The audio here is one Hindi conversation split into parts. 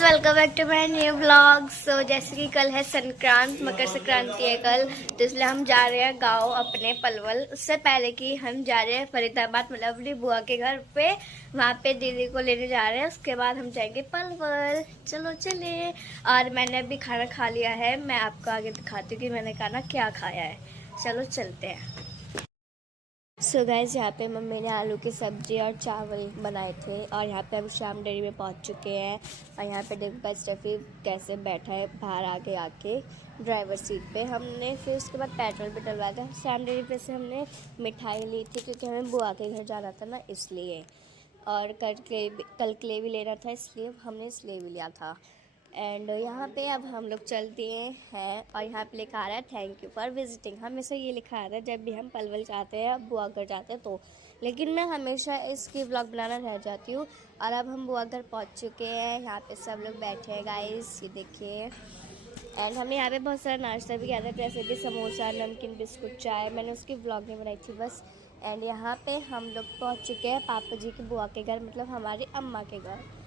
Welcome back to my new blog. So जैसे कि कल है संक्रांत, मकर संक्रांति है कल, तो इसलिए हम जा रहे हैं गांव अपने पलवल। उससे पहले कि हम जा रहे हैं फरीदाबाद, मतलब अपनी बुआ के घर पे, वहाँ पे दीदी को लेने जा रहे हैं। उसके बाद हम जाएंगे पलवल। चलो चले। और मैंने अभी खाना खा लिया है, मैं आपको आगे दिखाती हूँ कि मैंने खाना क्या खाया है। चलो चलते हैं। सो गाइस, यहाँ पे मम्मी ने आलू की सब्ज़ी और चावल बनाए थे। और यहाँ पे हम श्याम डेयरी में पहुँच चुके हैं। और यहाँ पे देखो स्टफी कैसे बैठा है बाहर आके ड्राइवर सीट पे। हमने फिर उसके बाद पेट्रोल भी डलवाया था। श्याम डेयरी पे से हमने मिठाई ली थी क्योंकि हमें बुआ के घर जाना था ना, इसलिए। और कल के लिए भी लेना था, इसलिए हमने इसलिए भी लिया था। एंड यहाँ पे अब हम लोग चल दिए हैं। और यहाँ पे लिखा आ रहा है थैंक यू फॉर विजिटिंग। हमेशा ये लिखा आता है जब भी हम पलवल जाते हैं, अब बुआ घर जाते हैं तो। लेकिन मैं हमेशा इसकी व्लॉग बनाना रह जाती हूँ। और अब हम बुआ घर पहुँच चुके हैं। यहाँ पे सब लोग बैठे हैं गाइस, ये देखिए। एंड हमें यहाँ पे बहुत सारा नाश्ता भी किया था, जैसे कि समोसा, नमकीन, बिस्कुट, चाय। मैंने उसकी व्लॉग नहीं बनाई थी बस। एंड यहाँ पे हम लोग पहुँच चुके हैं पापा जी की बुआ के घर, मतलब हमारी अम्मा के घर।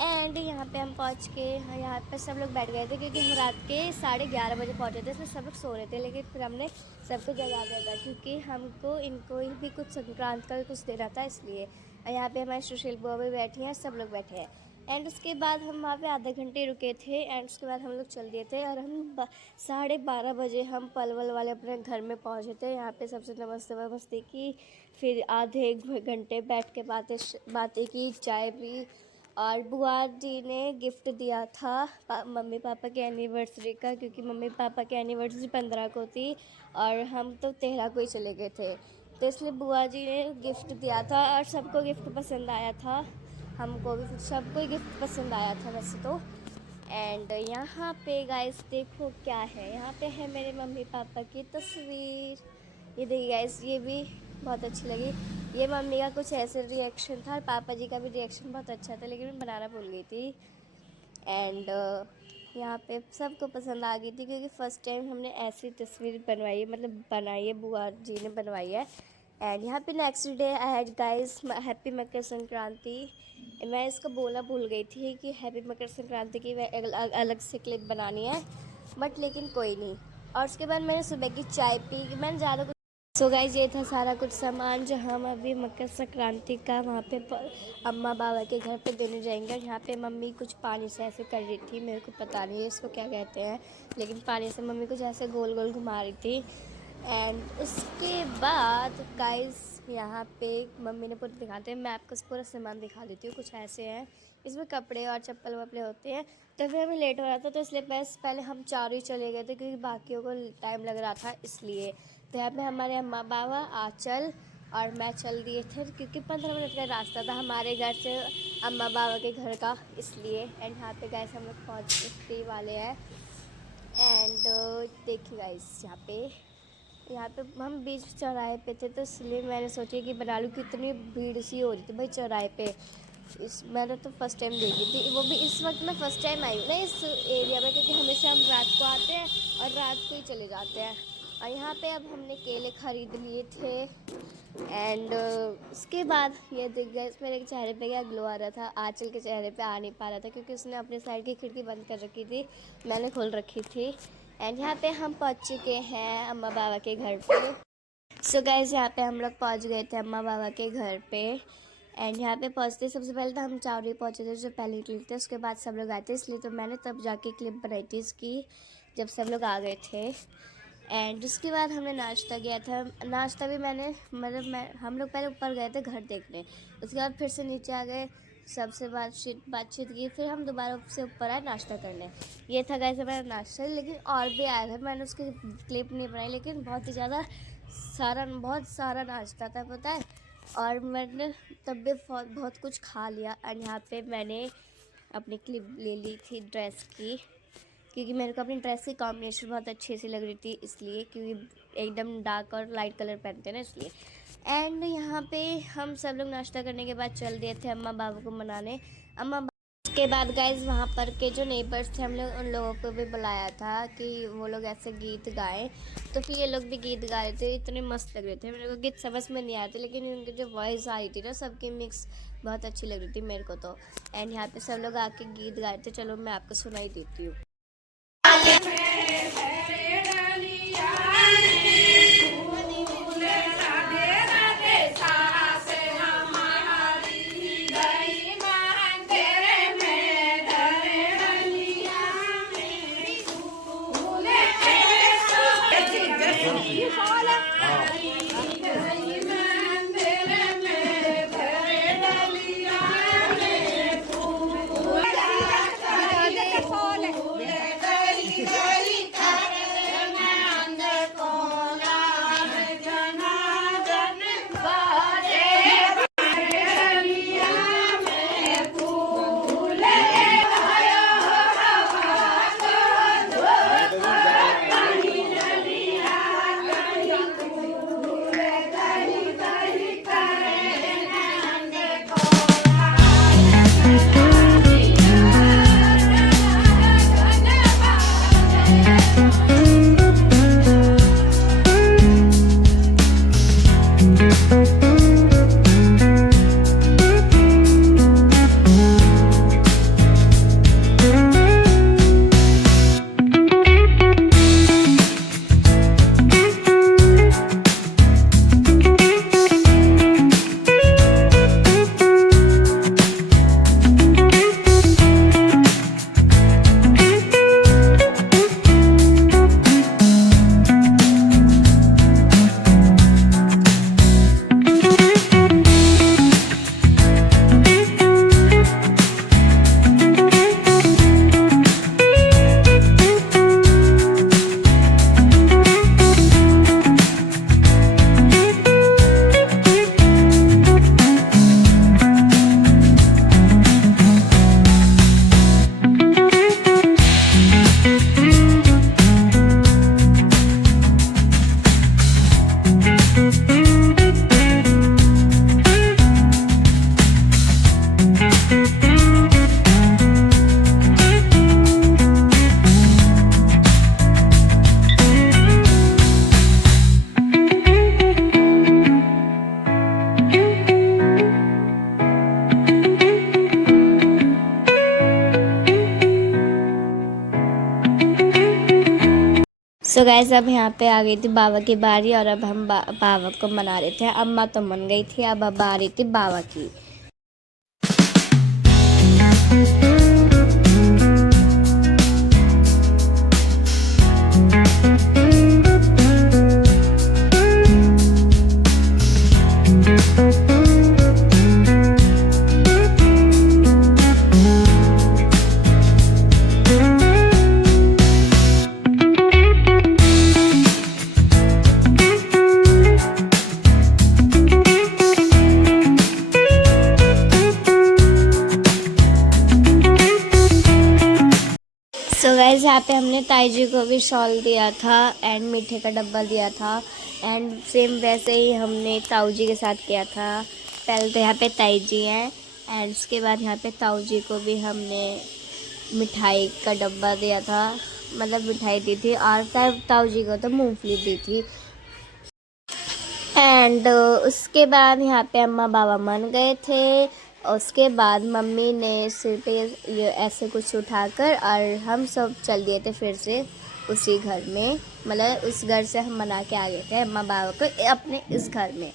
एंड यहाँ पे हम पहुँच के यहाँ पे सब लोग बैठ गए थे क्योंकि हम रात के 11:30 बजे पहुँचे थे, इसमें सब लोग सो रहे थे। लेकिन फिर हमने सबको जगा दिया था क्योंकि हमको इनको भी कुछ संक्रांत का भी कुछ देना था, इसलिए। और यहाँ पे हमारी सुशील बुआ भी बैठी हैं, सब लोग बैठे हैं। एंड उसके बाद हम वहाँ पे आधे घंटे रुके थे। एंड उसके बाद हम लोग चल दिए थे। और हम 12:30 बजे हम पलवल वाले अपने घर में पहुँचे थे। यहाँ पे सबसे नमस्ते की, फिर आधे घंटे बैठ के बातें की, चाय पी। और बुआ जी ने गिफ्ट दिया था मम्मी पापा के एनिवर्सरी का, क्योंकि मम्मी पापा की एनिवर्सरी 15 को थी और हम तो 13 को ही चले गए थे। तो इसलिए बुआ जी ने गिफ्ट दिया था और सबको गिफ्ट पसंद आया था। हमको भी सबको ही गिफ्ट पसंद आया था वैसे तो। एंड यहाँ पे गाइस देखो क्या है, यहाँ पे है मेरे मम्मी पापा की तस्वीर। ये देखिए गाइस, ये भी बहुत अच्छी लगी। ये मम्मी का कुछ ऐसे रिएक्शन था और पापा जी का भी रिएक्शन बहुत अच्छा था, लेकिन मैं बनाना भूल गई थी। एंड यहाँ पे सबको पसंद आ गई थी क्योंकि फ़र्स्ट टाइम हमने ऐसी तस्वीर बनवाई है, मतलब बनाई है, बुआ जी ने बनवाई है। एंड यहाँ पे next day ahead guys, happy Makar Sankranti. मैं इसको बोलना भूल गई थी कि हैप्पी मकर संक्रांति की अलग से क्लिप बनानी है, बट लेकिन कोई नहीं। और उसके बाद मैंने सुबह की चाय पी, मैंने ज़्यादा। सो गाइस, ये था सारा कुछ सामान जो हम अभी मकर संक्रांति का वहाँ पे अम्मा बाबा के घर पे देने जाएंगे। और यहाँ पे मम्मी कुछ पानी से ऐसे कर रही थी, मेरे को पता नहीं है इसको क्या कहते हैं, लेकिन पानी से मम्मी कुछ ऐसे गोल गोल घुमा रही थी। एंड उसके बाद गाइस यहाँ पे मम्मी ने पूरा दिखाते हैं, मैं आपको पूरा सामान दिखा देती हूँ। कुछ ऐसे हैं, इसमें कपड़े और चप्पल वप्पल होते हैं। तो फिर हमें लेट हो रहा था, तो इसलिए बस पहले हम चारों ही चले गए थे क्योंकि बाकियों को टाइम लग रहा था, इसलिए। तो यहाँ पे हमारे अम्मा बाबा, आंचल और मैं चल दिए थे क्योंकि 15 मिनट का रास्ता था हमारे घर से अम्मा बाबा के घर का, इसलिए। एंड यहाँ पे गाइस हम लोग पहुँचने वाले हैं। एंड देखिए गाइस, यहाँ पे हम बीच चौराहे पे थे, तो इसलिए मैंने सोची कि बना लूँ। कितनी भीड़ सी हो रही थी भाई चौराहे पे। मैंने तो फर्स्ट टाइम देखी थी, वो भी इस वक्त मैं फ़र्स्ट टाइम आई हूँ ना इस एरिया में, क्योंकि हमेशा हम रात को आते हैं और रात को ही चले जाते हैं। और यहाँ पे अब हमने केले ख़रीद लिए थे। एंड उसके बाद ये देख गए, मेरे चेहरे पे क्या ग्लो आ रहा था। आंचल के चेहरे पे आ नहीं पा रहा था क्योंकि उसने अपने साइड की खिड़की बंद कर रखी थी, मैंने खोल रखी थी। एंड यहाँ पे हम पहुँच चुके हैं अम्मा बाबा के घर पे। सो गाइस, यहाँ पे हम लोग पहुँच गए थे अम्मा बाबा के घर पे। एंड यहाँ पे पहुँचते सबसे पहले तो हम चावड़ी पहुँचे थे, जो पहले क्लिप थे। उसके बाद सब लोग आए थे, इसलिए तो मैंने तब जाके क्लिप बनाई थी इसकी, जब सब लोग आ गए थे। एंड उसके बाद हमने नाश्ता किया था। नाश्ता भी मैं हम लोग पहले ऊपर गए थे घर देखने, उसके बाद फिर से नीचे आ गए, सबसे बातचीत की, फिर हम दोबारा से ऊपर आए नाश्ता करने। ये था गाइस हमारा नाश्ता। लेकिन और भी आया था, मैंने उसकी क्लिप नहीं बनाई, लेकिन बहुत सारा नाश्ता था, पता है। और मैंने तब भी बहुत कुछ खा लिया। और यहाँ पे मैंने अपनी क्लिप ले ली थी ड्रेस की, क्योंकि मेरे को अपनी ड्रेस की कॉम्बिनेशन बहुत अच्छी सी लग रही थी, इसलिए, क्योंकि एकदम डार्क और लाइट कलर पहनते हैं ना, इसलिए। एंड यहाँ पे हम सब लोग नाश्ता करने के बाद चल दिए थे अम्मा बाबा को मनाने। अम्मा उसके बाद गाइज वहाँ पर के जो नेबर्स थे, हम लोग उन लोगों को भी बुलाया था कि वो लोग ऐसे गीत गाएं। तो फिर ये लोग भी गीत गा रहे थे, इतने मस्त लग रहे थे। मेरे को गीत समझ में नहीं आया था, लेकिन उनकी जो वॉइस आ रही थी ना, सबकी मिक्स बहुत अच्छी लग रही थी मेरे को तो। एंड यहाँ पे सब लोग आके गीत गा रहे थे। चलो मैं आपको सुनाई देती हूँ। सो गाइस अब यहाँ पे आ गई थी बाबा की बारी, और अब हम बाबा को मना रहे थे। अम्मा तो मन गई थी, अब आ रही थी बाबा की। सो गाइस यहाँ पे हमने ताई जी को भी शॉल दिया था एंड मीठे का डब्बा दिया था। एंड सेम वैसे ही हमने ताऊ जी के साथ किया था। पहले तो यहाँ पे ताई जी हैं, एंड उसके बाद यहाँ पे ताऊ जी को भी हमने मिठाई का डब्बा दिया था, मतलब मिठाई दी थी। और ताऊ जी को तो मूंगफली दी थी। एंड उसके बाद यहाँ पे अम्मा बाबा मान गए थे। उसके बाद मम्मी ने सिर पे ये ऐसे कुछ उठाकर, और हम सब चल दिए थे फिर से उसी घर में, मतलब उस घर से हम मना के आ गए थे अम्मा बाबा को अपने इस घर में।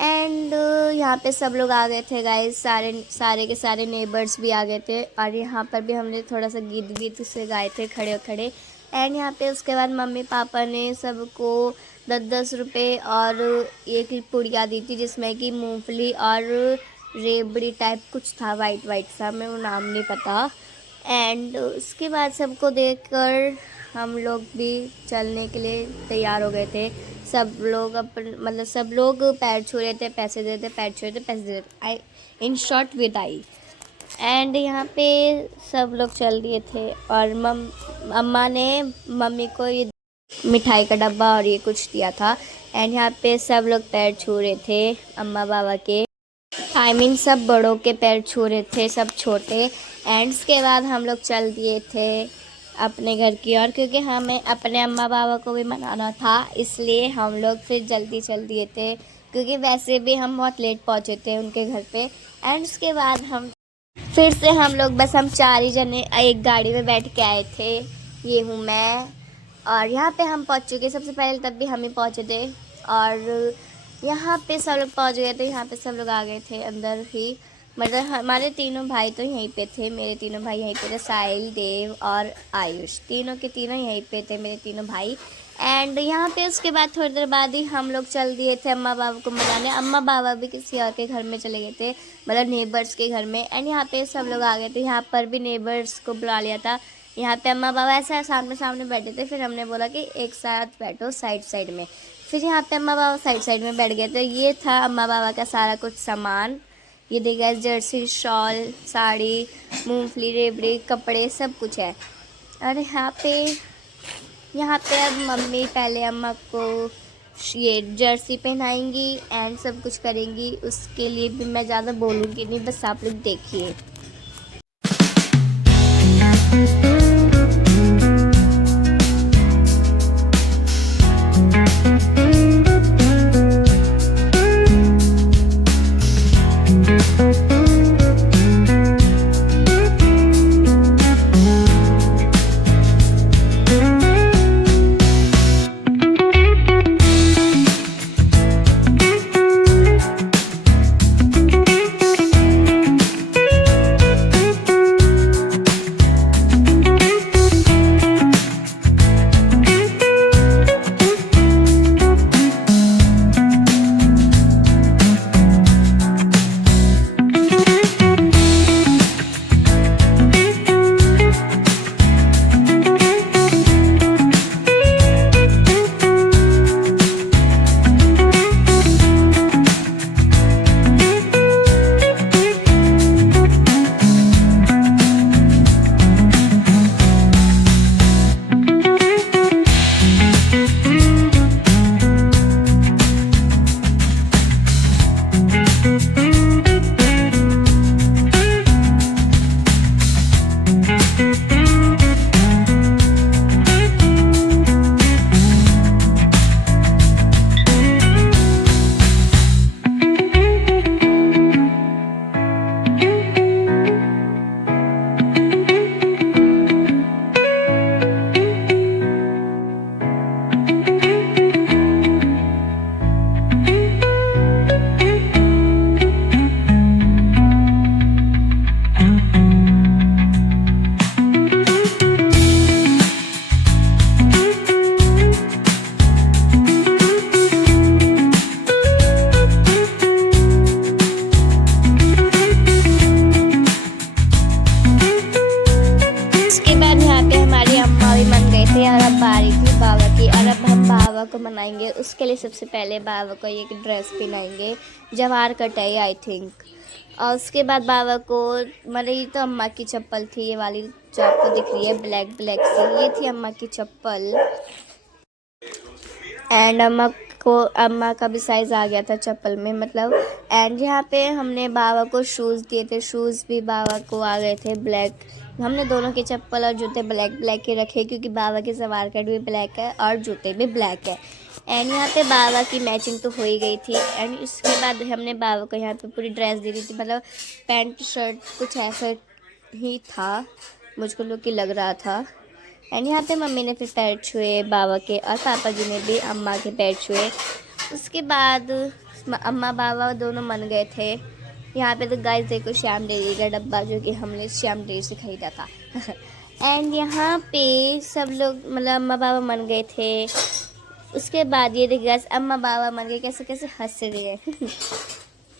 एंड यहाँ पे सब लोग आ गए थे गाइस, सारे के सारे नेबर्स भी आ गए थे। और यहाँ पर भी हमने थोड़ा सा गीत से गाए थे खड़े खड़े। एंड यहाँ पे उसके बाद मम्मी पापा ने सबको 10-10 रुपये और एक पुड़िया दी थी, जिसमें कि मूंगफली और रेबड़ी टाइप कुछ था, वाइट सा, मैं वो नाम नहीं पता। एंड उसके बाद सबको देखकर हम लोग भी चलने के लिए तैयार हो गए थे। सब लोग मतलब सब लोग पैर छू रहे थे, पैसे दे रहे थे, पैर छू रहे थे, पैसे दे रहे थे। आई इन शॉर्ट विदाई। एंड यहाँ पे सब लोग चल दिए थे, और अम्मा ने मम्मी को ये मिठाई का डब्बा और ये कुछ दिया था। एंड यहाँ पे सब लोग पैर छू रहे थे अम्मा बाबा के। सब बड़ों के पैर छू रहे थे, सब छोटे। एंड के बाद हम लोग चल दिए थे अपने घर की ओर, क्योंकि हमें अपने अम्मा बाबा को भी मनाना था, इसलिए हम लोग फिर जल्दी चल दिए थे, क्योंकि वैसे भी हम बहुत लेट पहुँचे थे उनके घर पे। एंड उसके बाद फिर से हम लोग बस हम 4 ही जने एक गाड़ी में बैठ के आए थे। ये हूँ मैं, और यहाँ पे हम पहुँच चुके। सबसे पहले तब भी हम ही पहुँचे थे, और यहाँ पे सब लोग पहुँच गए थे। यहाँ पे सब लोग आ गए थे अंदर ही, मतलब हमारे तीनों भाई तो यहीं पे थे। मेरे तीनों भाई यहीं पे थे, साहिल, देव और आयुष, तीनों के तीनों यहीं पे थे, मेरे तीनों भाई। एंड यहाँ पे उसके बाद थोड़ी देर बाद ही हम लोग चल दिए थे अम्मा बाबा को मनाने। अम्मा बाबा भी किसी और के घर में चले गए थे, मतलब नेबर्स के घर में। एंड यहाँ पे सब लोग आ गए थे। यहाँ पर भी नेबर्स को बुला लिया था। यहाँ पे अम्मा बाबा ऐसा सामने सामने बैठे थे, फिर हमने बोला कि एक साथ बैठो साइड साइड में। फिर यहाँ पे अम्मा बाबा साइड साइड में बैठ गए थे। ये था अम्मा बाबा का सारा कुछ सामान। ये देखिए, जर्सी, शॉल, साड़ी, मूंगफली, रेबड़ी, कपड़े, सब कुछ है। और यहाँ पे अब मम्मी पहले अम्मा को ये जर्सी पहनाएंगी एंड सब कुछ करेंगी। उसके लिए भी मैं ज़्यादा बोलूँगी नहीं, बस आप लोग देखिए। बाबा को मनाएंगे। उसके लिए सबसे पहले बाबा को एक ड्रेस पहनाएंगे, जवाहर कटाई आई थिंक। और उसके बाद बाबा को, मतलब ये तो अम्मा की चप्पल थी, ये वाली जो आपको दिख रही है ब्लैक ब्लैक सी, ये थी अम्मा की चप्पल। एंड अम्मा का भी साइज़ आ गया था चप्पल में, मतलब। एंड यहाँ पे हमने बाबा को शूज़ दिए थे, शूज़ भी बाबा को आ गए थे ब्लैक। हमने दोनों के चप्पल और जूते ब्लैक ब्लैक के रखे, क्योंकि बाबा के सवार कट भी ब्लैक है और जूते भी ब्लैक है। एंड यहाँ पे बाबा की मैचिंग तो हो ही गई थी। एंड इसके बाद हमने बाबा को यहाँ पे पूरी ड्रेस दे दी थी, मतलब पैंट शर्ट कुछ ऐसा ही था, मुझको लोग की लग रहा था। एंड यहाँ पे मम्मी ने फिर पैर छुए बाबा के, और पापा जी ने भी अम्मा के पैर छुए। उसके बाद अम्मा बाबा दोनों मन गए थे। यहाँ पे तो गाइस देखो श्याम डेयरी का डब्बा, जो कि हमने श्याम डेयरी से ख़रीदा था। एंड यहाँ पे सब लोग, मतलब अम्मा बाबा मन गए थे। उसके बाद ये देखिए अम्मा बाबा मन गए, कैसे कैसे हंस रहे हैं।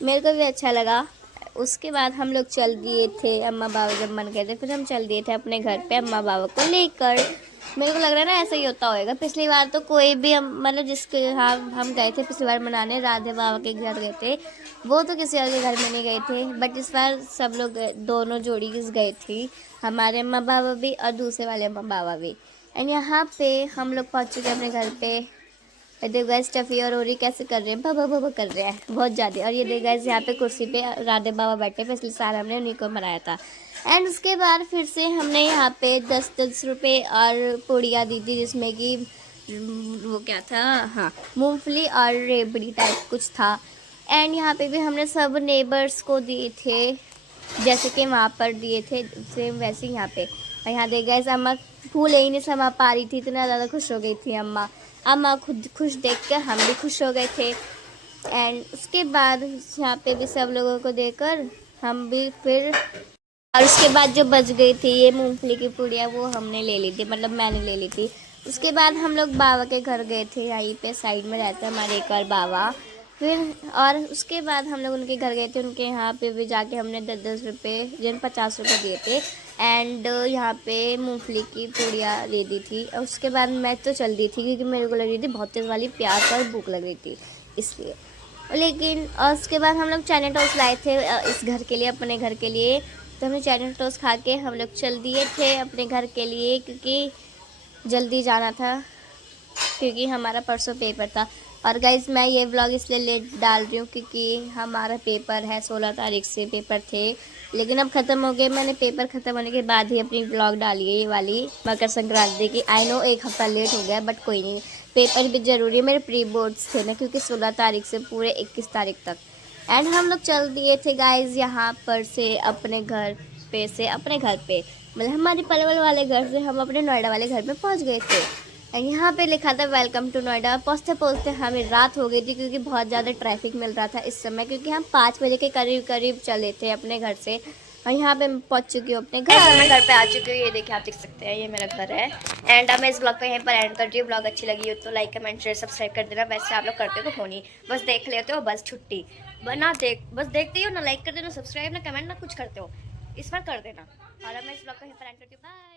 मेरे को भी अच्छा लगा। उसके बाद हम लोग चल दिए थे, अम्मा बाबा जब मन गए थे, फिर हम चल दिए थे अपने घर पे अम्मा बाबा को लेकर। मेरे को लग रहा है ना ऐसा ही होता होएगा। पिछली बार तो कोई भी मतलब जिसके यहाँ हम गए थे पिछली बार मनाने, राधे बाबा के घर गए थे, वो तो किसी और के घर में नहीं गए थे। बट इस बार सब लोग, दोनों जोड़ी गई थी, हमारे अम्मा बाबा भी और दूसरे वाले अम्मा बाबा भी। एंड यहाँ पे हम लोग पहुँच चुके अपने घर पे। और देखो गाइस टफी और ओरी कैसे कर रहे हैं, बाबा बाबा कर रहे हैं बहुत ज़्यादा। और ये देखो गाइस यहाँ पे कुर्सी पे राधे बाबा बैठे, पिछले साल हमने उन्हीं को बनाया था। एंड उसके बाद फिर से हमने यहाँ पे 10-10 रुपये और पूड़ियाँ दी थी, जिसमें कि वो क्या था, हाँ मूंगफली और रेबड़ी टाइप कुछ था। एंड यहाँ पे भी हमने सब नेबर्स को दिए थे, जैसे कि वहाँ पर दिए थे सेम वैसे यहाँ पे। और यहाँ देख गाइस अम्मा फूल ही नहीं समा पा रही थी, इतना ज़्यादा खुश हो गई थी अम्मा। अम्मा खुद खुश देख कर हम भी खुश हो गए थे। एंड उसके बाद यहाँ पे भी सब लोगों को देकर हम भी फिर, और उसके बाद जो बच गई थी ये मूंगफली की पूड़ियाँ वो हमने ले ली थी, मतलब मैंने ले ली थी। उसके बाद हम लोग बाबा के घर गए थे, यहीं पे साइड में रहता है हमारे एक और बाबा। फिर और उसके बाद हम लोग उनके घर गए थे, उनके यहाँ पे भी जाके हमने 10-10 रुपये जिन 50 रुपये दिए थे। एंड यहाँ पे मूंगफली की पूड़ियाँ दे दी थी। और उसके बाद मैं तो चल दी थी क्योंकि मेरे को लग रही थी बहुत तेज़ वाली प्यास और भूख लग रही थी इसलिए। लेकिन और उसके बाद हम लोग चाइना टोस्ट लाए थे इस घर के लिए, अपने घर के लिए। तो हमने चाइना टोस्ट खा के हम लोग चल दिए थे अपने घर के लिए, क्योंकि जल्दी जाना था, क्योंकि हमारा परसों पेपर था। और गाइज़ मैं ये व्लॉग इसलिए लेट डाल रही हूँ क्योंकि हमारा पेपर है 16 तारीख से पेपर थे, लेकिन अब ख़त्म हो गए। मैंने पेपर ख़त्म होने के बाद ही अपनी व्लॉग डाली है ये वाली मकर संक्रांति की। आई नो एक हफ़्ता लेट हो गया बट कोई नहीं, पेपर भी ज़रूरी है, मेरे प्री बोर्ड्स थे ना, क्योंकि 16 तारीख से पूरे 21 तारीख तक। एंड हम लोग चल दिए थे गाइज़ यहाँ पर से अपने घर पे से अपने घर पे, मतलब हमारे पलवल वाले घर से हम अपने नोएडा वाले घर पे पहुँच गए थे। यहाँ पे लिखा था वेलकम टू नोएडा। पहुँचते पहुँचते हमें रात हो गई थी क्योंकि बहुत ज़्यादा ट्रैफिक मिल रहा था इस समय, क्योंकि हम 5 बजे के करीब चले थे अपने घर से। और यहाँ पे मैं पहुँच चुकी हूँ अपने घर, मैं घर पे आ चुकी हूँ। ये देखिए आप देख सकते हैं ये मेरा घर है। एंड अब मैं इस ब्लॉग को यहीं पर एंड कर रही हूँ। ब्लॉग अच्छी लगी हो तो लाइक कमेंट शेयर सब्सक्राइब कर देना। वैसे आप लोग करते तो हो नहीं, बस देख लेते हो, बस छुट्टी बना बस देखते हो ना, लाइक कर देना, सब्सक्राइब ना कमेंट ना कुछ करते हो, इस बार कर देना। और अब मैं इस ब्लॉग को यहीं पर एंड करती हूँ। बाय।